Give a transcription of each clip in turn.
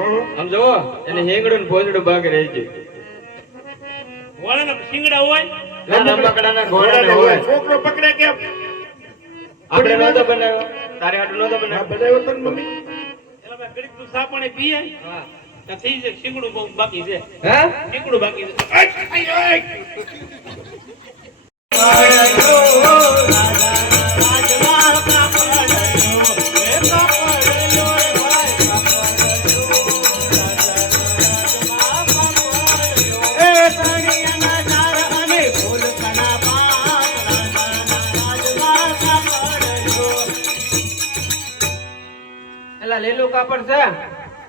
આમ જો એને હેંગડું ને ભોજડું બાકી રહી ગયું. ઘોડાના શિંગડા હોય રમકડાના ઘોડાના હોય. છોકરો પકડે કેમ? આપણે નહોતો બનાવ્યો, તારે હાટું નહોતો બનાવ્યો. બનાવ્યો તો ને મમ્મી. એલા ભાઈ ઘડીક તું સાપણે પીએ હા. તો થઈ જાય શિંગડું બહુ બાકી છે. હે? શિંગડું બાકી છે. એલા લીલું કાપડ છે.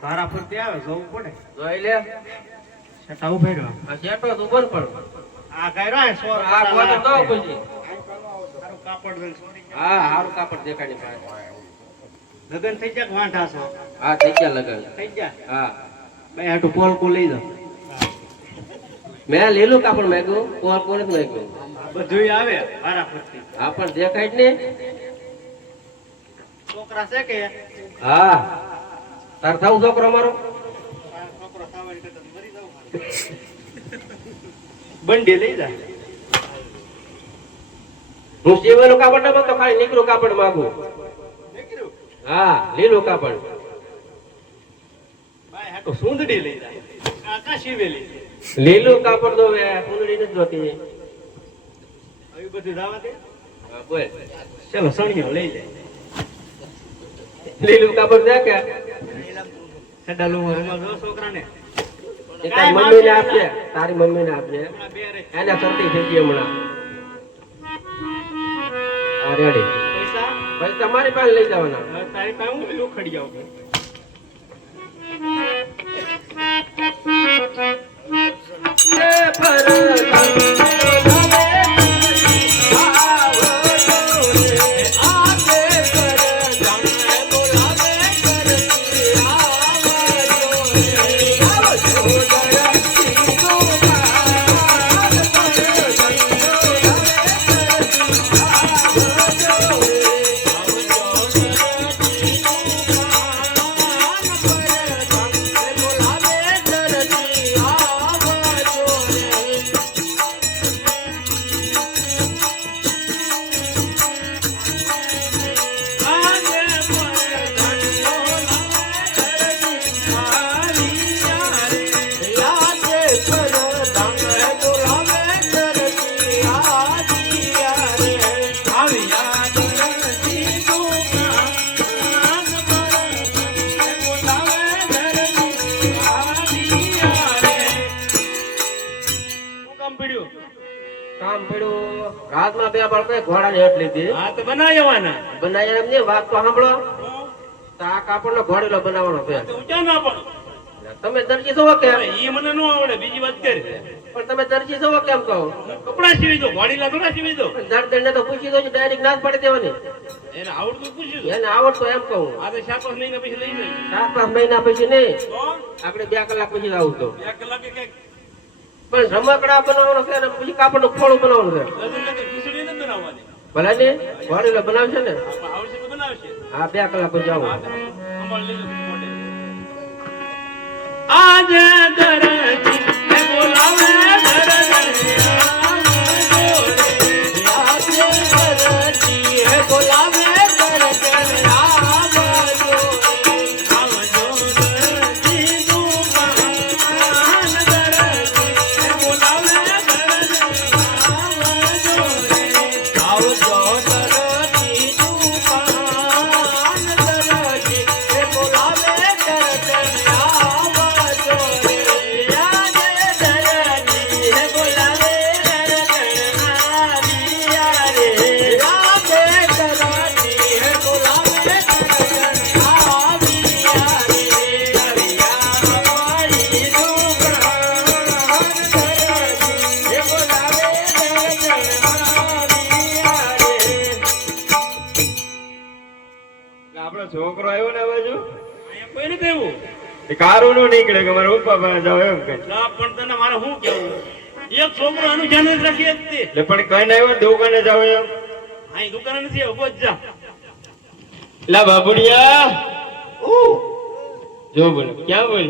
તારા ફરતી આવે જવું પડે. જોઈ લે. છટા ઉભા રહ્યો. આ શેટો તું બંધ પડ. આ કાયરો હે સો આ ગોતો તો પછી. તારું કાપડ દે છોડી. હા, હારું કાપડ દેખાડી પાસે. લગન થઈ જાય વાંઢા છો. હા, થઈ ગયા લગન. થઈ જાય. હા. ભાઈ હાટુ પોલ કો લઈ જાવ. મેં લીલું કાપડ મેગ્યું, કોર કોને મેગ્યું. બધું આવે મારા ફરતી. હા, પણ દેખાય જ નહીં. છોકરા છે કે હા. તાર થાવ છોકરો મારો. છોકરો સાવડી કરતા મરી જાવ. બંડી લઈ જા. હું સીવેલું કાપડ ના તો ખાલી નીકળું કાપડ માંગુ. નીકળ્યું. હા, લીલું કાપડ. ભાઈ હાટુ સુંદડી લઈ જા. આ કા શિવેલી. લીલું કાપડ તો કુંડળી નથી જોતી. આવી બધું દાવા દે. હા, બોલ. ચલો સણિયો લઈ લે. લીલું કાપડ દે કે સડાલું રૂમાલ જો છોકરાને. એ તારી મમ્મીને આપજે. તારી મમ્મીને આપજે. હમણાં બે રે. એને શરતી થઈ ગઈ હમણાં. હા, રેડી. પૈસા ભાઈ તમારી પાસે લઈ જવાના. હવે તારી પાસે હું પેલું ખડી જાઉં. કામ પડ્યું. રાતમાં બે બાળકોએ ઘોડાની હટ લીધી. હા તો બનાવવાના. બનાવ્યા એમ નહીં, વાત તો સાંભળો. તો આ કાપડનો ઘોડેલો બનાવવાનો છે. તો ઊંચા ના પડો. તમે દરજી છો કેમ? ઈ મને ન આવડે બીજી વાત કરી. પણ તમે દરજી છો કેમ કહો? કપડા સીવી દો ઘોડીલા થોડા સીવી દો. દર્દને તો પૂછી દો, ડાયરેક્ટ ના જ પાડી દેવાની. એને આવડતું પૂછ્યું. એને આવડતો એમ કહું. આ તો 4-5 મહિના પછી લઈ જાય. 4-5 મહિના પછી નહીં, તો આપણે 2 કલાક પછી જ આવું તો. 1 કલાકે કઈક પણ રમકડા બનાવવાનો છે અને પછી કાપડનું ખોળું બનાવવાનું છે. લગ્ન કે ખીચડી નથી બનાવવાની. ભલે ને ઘોડેલો બનાવશે ને. આવડશે તો બનાવશે. હા, 2 કલાક પછી આવું. હા તો અમાર લઈ લો મોઢે. આજે દરજી બોલાવે દરજી આજે દરજી બોલાવે દરજી આવજો દરજી દુકાન દરજી બોલાવે દરજી આવજો દરજી દુકાન દરજી બોલાવે દરજી આપણો છોકરો આવ્યો ને બાજુ કોઈ નથી એવું. કારું નું નીકળે કે મારા પપ્પા પાસે જાવ એમ કે. ના પણ તને મારે શું કેવું, એક છોકરો એનું ધ્યાન નથી રાખી શકતી. એટલે પણ કઈ ના આવ્યો દુકાને જાવ એમ. અહીં દુકાને નથી ઉભો જ જા. લા બાબુડિયા જો બોલો ક્યાં બોલ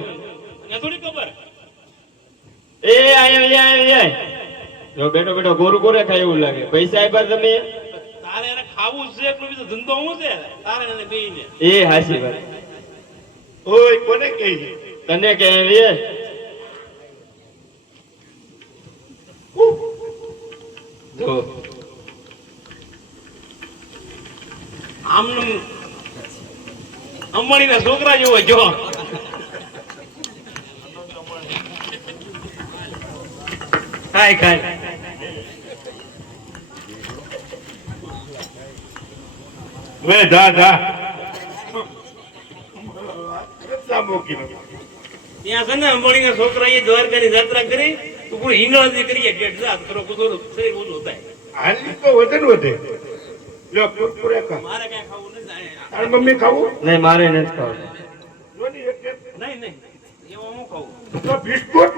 મને થોડી ખબર. એ આય જો બેઠો બેઠો ગોરું ગોરે ખાય એવું લાગે પૈસા આપ્યા તમે તારે એને ખાવું છે એટલું બીજો ધંધો હું છે તારે એને બેયને. એ હાસી વાત ઓય કોને કહી તને કે એવી જો આમનું અંબાણીના છોકરા જેવો જો. ખાય ખાય વે જા જા મૂકી ત્યાં છે ને અંબાણીના છોકરા એ દ્વારકાની યાત્રા કરી તો કોઈ હિંગળાજી કરીએ ગેટ જા કરો થોડું શરીર ઓછું થાય. હાલી તો વજન વધે લ્યો કુરકુરે ખા મારે કઈ ખાવું નથી. તાર મમ્મી ખાવું નહીં મારે નથી ખાવું જોની એક એક નહીં નહીં એવો હું ખાવું. તો બિસ્કુટ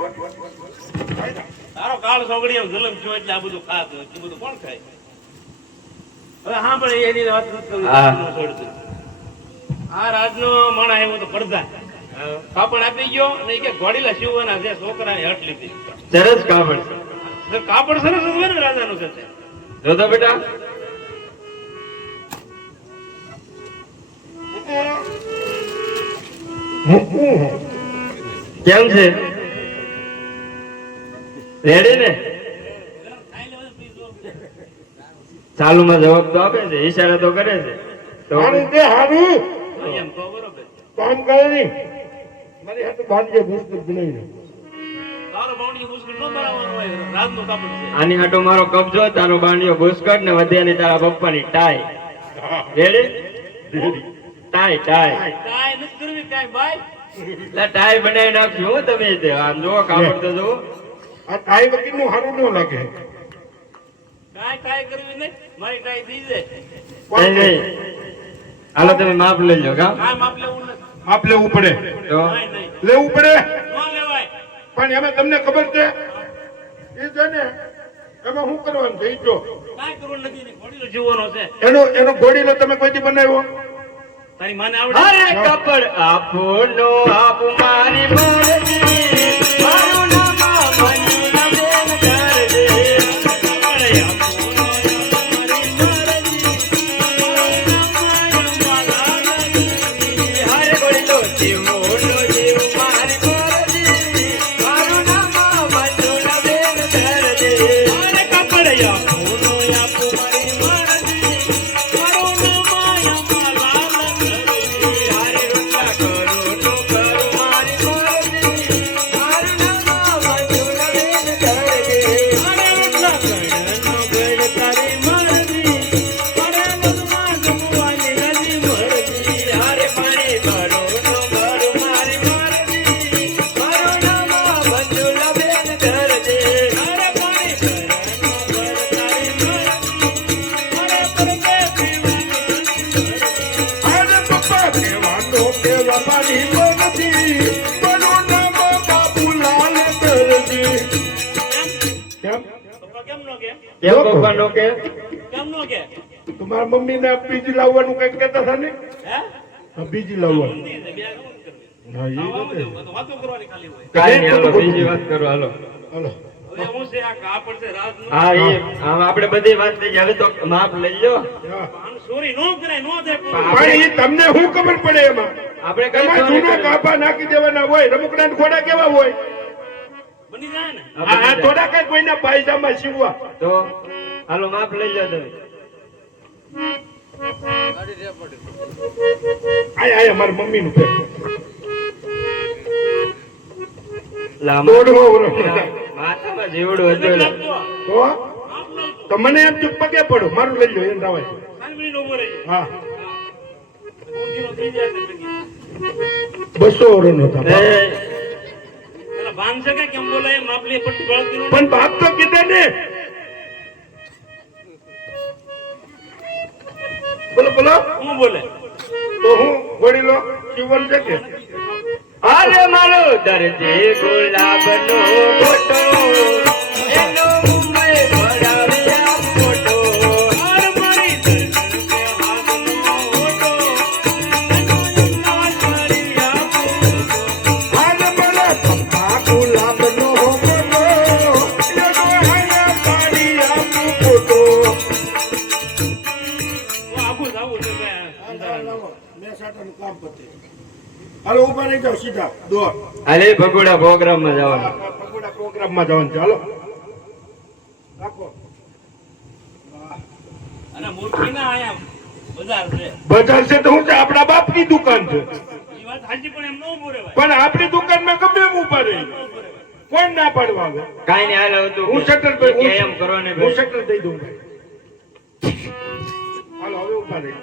તારો કાળ સોગડી એમ જલમ છો એટલે આ બધું ખાતું એટલું બધું કોણ ખાય. હવે હા પણ એની વાત નથી કરવી. હા. છોડતું. આ રાજનો માણસ આવ્યો તો પડદા કાપડ આપી ગયો અને ઈ કે ઘોડીલા સીવવાના છે છોકરાની હટ લીધી. સરસ કાપડ છે. તો કાપડ સરસ જ હોય ને રાજાનું છે તે. જો તો બેટા કેમ છે રેડી ને ચાલુમાં જવાબ તો આપે છે ઈશારા તો કરે છે તો હારું દે હારું એમ તો બરોબર. કામ કરે નહીં મારી હાથે બાંધજે બિસ્કુટ બનાવીને તારો બાવડી મુશ્કેલ ન બનાવવાનો હોય રાજનું કાપડ છે. આની હાટો મારો કબજો તારો બાંડિયો બુસ્કટ ને વધ્યાની તારા પપ્પાની ટાઈ રેડી ટાઈ ટાઈ કાંઈ નથી કરવી કાંઈ ભાઈ. એટલે ટાઈ બનાવી નાખ્યું હો તમે તે આમ જો કાપડ તો જો આ ટાઈ વગરનું હારું ન લાગે કાંઈ કાંઈ કરવી નહીં મારી કાંઈ થઈ જાય. નહીં નહીં હાલો તમે માપ લઈ લો કા કાંઈ માપ લેવું નથી. માપ લેવું પડે તો નહીં નહીં લેવું પડે ન લેવાય. પણ એમાં તમને ખબર છે એ છે ને એમાં શું કરવાનું છે ઈ જો કાંઈ કરવું નથી ને ઘોડીલો જીવવાનો છે. એનો ઘોડીલો તમે કોઈ દી બનાવ્યો તારી માને આવડે અરે કપડ આપો નો આપ મારી મરજી મારું નામ મંજુલા બેન કરજે કપડે આપો મારી મરજી હરે બોલો જીવો નો જીવ મારી મરજી મારું નામ મંજુલા બેન કરજે અરે કપડે આપો મારી મરજી મારું નામ માલા હરે રૂપા કરો નો કરો મારી મરજી મારું નામ મંજુલા બેન કરજે અરે એટલા કડનો ગડ તારી મરજી અરે મનમાં ગમવાની નથી મરજી હરે પાણી ભરો નો ભરો મારી મરજી મારું નામ મંજુલા બેન કરજે અરે પાણી ભરનો ગડ તારી મરજી અરે પરકે પીવાની અરે પપ્પા કહેવાનો કેવા મારી મરજી મારું નામ બાબુલાલ દરજી કેમ પપ્પા કેમ નો કે કેમ પપ્પા નો કે કેમ નો કે તમારા મમ્મીને બીજી લાવવાનું કઈક કહેતા હતા ને હે હા, બીજી લાવવાનું મંદી છે બે શું કરવી હા એ આવા નથી. બધું વાતો કરવાની ખાલી હોય. કાઈ નહીં હાલો બીજી વાત કરો હાલો હાલો હવે હું છે આ કાપડ છે રાજનું હા એ આમ આપણે બધી વાત થઈ ગઈ હવે તો માપ લઈ લો હા. આમ ચોરી નો કરાય નો થાય પણ એ તમને શું ખબર પડે એમાં આપણે કઈ એમાં ચોરી જૂના કરી? કાપા નાખી દેવાના હોય રમકડા ઘોડા કેવા હોય બની જાય ને આ થોડા કઈ કોઈના પાયજામાં સીવવા તો હાલો માપ લઈ લો તમે આય મારી મમ્મી નું પેટ લાંબો દોડવા ઓલો માથામાં જીવડું હતું નથી એટલે. લાગતો. તો આપ લઈ તો મને એમ ચૂપ પગે પડો મારું લઈ લો એમ રાવાય ખાલી મિનિટ ઉભો રહી હા ઊંધીનો થઈ જાય છે ભેગી. 200 વર્ષનો એ, હતા પેલા ભાન છે કે કેમ બોલાય માપલી પટ્ટી બળતી નો પણ બાપ તો કીધે ને બોલો બોલો હું બોલે તો હું ગોળી લો જીવન છે કે અરે મારો દરજી ગુલાબનો ફોટો એનો મુંબઈ ભરાવ્યા ફોટો હાર મારી દર્શન કે હાથનો ઓટો એનો લાલ કરી આપું જાઓ સીધા દોર હાલે ભગોડા પ્રોગ્રામમાં જવાનું. પગોડા પ્રોગ્રામમાં જવાનું છે હાલો રાખો અને મૂર્ખીના આયા બજાર છે. બજાર છે તો હું છે આપણા બાપની દુકાન છે ઈ વાત સાચી પણ એમ ન ઉભો રહેવાય. પણ આપણી દુકાનમાં ગમે એમ ઉભા રહી કોણ ના પાડવા આવે કાંઈ નહીં હાલ હતું હું શટર ભાઈ એમ કરો ને હું શટર દઈ દઉં ભાઈ હાલો હવે ઉભા રહી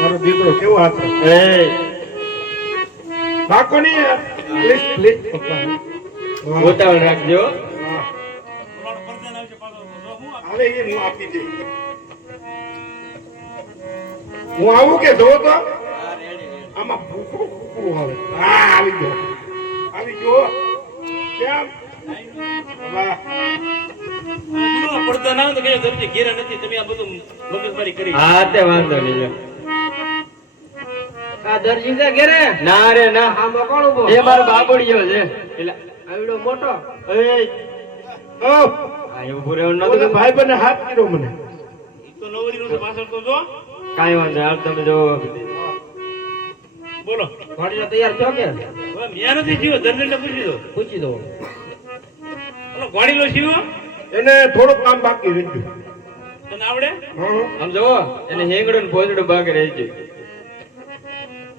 મારો દીકરો કેવો હાથ એ બાકો નહીં પ્લીઝ પ્લીઝ પપ્પા ઉતાવળ રાખજો. હા. ઓલાનો પરદાન આવશે પાછો. જો હું આ હવે એ હું આપી દઈ હું આવું કે જો તો આમાં ભૂખું ભૂખું આવે હા આવી ગયો કેમ વાહ જૂનો પડદા ના હોય તો કહેજો, દરજી ઘેરા નથી, તમે આ બધું મગજમારી કરી. હા તે વાંધો નહીં લ્યો. આ દરજી છે ઘેરે ના રે ના આમાં કોણ ઉભો એ મારો બાબુડિયો છે. એટલે આવડો મોટો એ ઓ આ એવું પૂરે નતું ઓલા ભાઈ બને હાથ કર્યો મને ઈ તો નવરીનો છે, પાછળ તો જો. કાંઈ વાંધો નહીં. હાલ તમે જોવો. બોલો. ઘોડીઓ તૈયાર થયો કે હવે મિયા નથી જીવો, દરજીને પૂછી દો. પૂછી દો ઓલો ઘોડીલો જીવો એને થોડુંક કામ બાકી રહી ગયું તને આવડે? હા આમ જોવો એને હેંગડું ને ભોજડું બાકી રહી ગયું.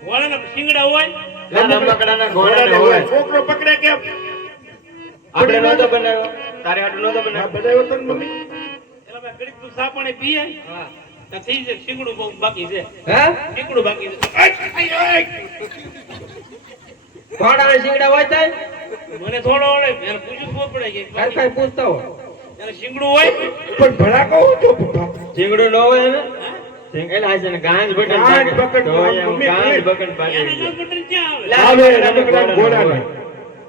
ઘોડાના શિંગડા હોય ના રમકડાના ઘોડાને હોય. છોકરો પકડે કેમ આપણે નહોતો બનાવ્યો, તારે હાટું નહોતો હા બનાવ્યો. બનાવ્યો તો ને મમ્મી એલા ભાઈ ઘડીક તું સા પાણી પીએ હા નથી છે, શિંગડું બહુ બાકી છે, હે શિંગડું બાકી છે. ઘોડાના શિંગડા હોય થાય મને થોડો આવડે, એને પૂછ્યું તો ખબર પડે કે કાંઈ કાંઈ પૂછતા હો એને શિંગડું હોય પણ ભલા કહું તો પપ્પા ચીંગડું ન હોય ને એટલે આ છે ને ગાંજ બટન ગાંજ પાકે. બટન, તો એમ મમ્મી, ગાંજ please. બટન પાકે. એને ગાંઠ બટન ક્યાં આવે? આવે રમકડાના ઘોડાને.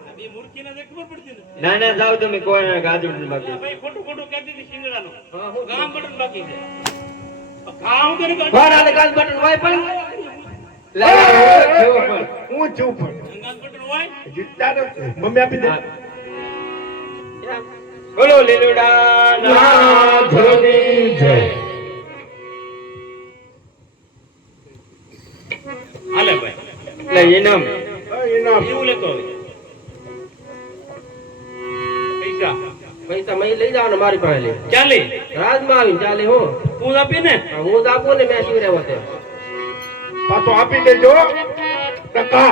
આ બે મૂર્ખીના તો ખબર પડતી નથી. ના ના જાઓ તમે કોઈ ગાંજ બટન બાકી. આ ભાઈ ખોટું ખોટું કહેતી હતી શિંગડાનું. હા, હું ગામ બટન બાકી છે. ઘા હું કરી કાઢું? ઘોડાને ગાલ બટન હોય પણ હું છું પણ ગામ બટન હોય? જીતતા નથી મમ્મી આપી દે બોલો લીલુડા નાથની જય હાલે ભાઈ. એટલે ઇનામ ઇનામ એવું લેતો હોય. પૈસા પૈસા મેં લઈ જાવ ને મારી પાસે લઈ ચાલે રાજમાં આવીને ચાલે હું તું જ આપી ને. હા, હું તો આપું ને મેં શિવરે વતે પાછો આપી દેજો ટકા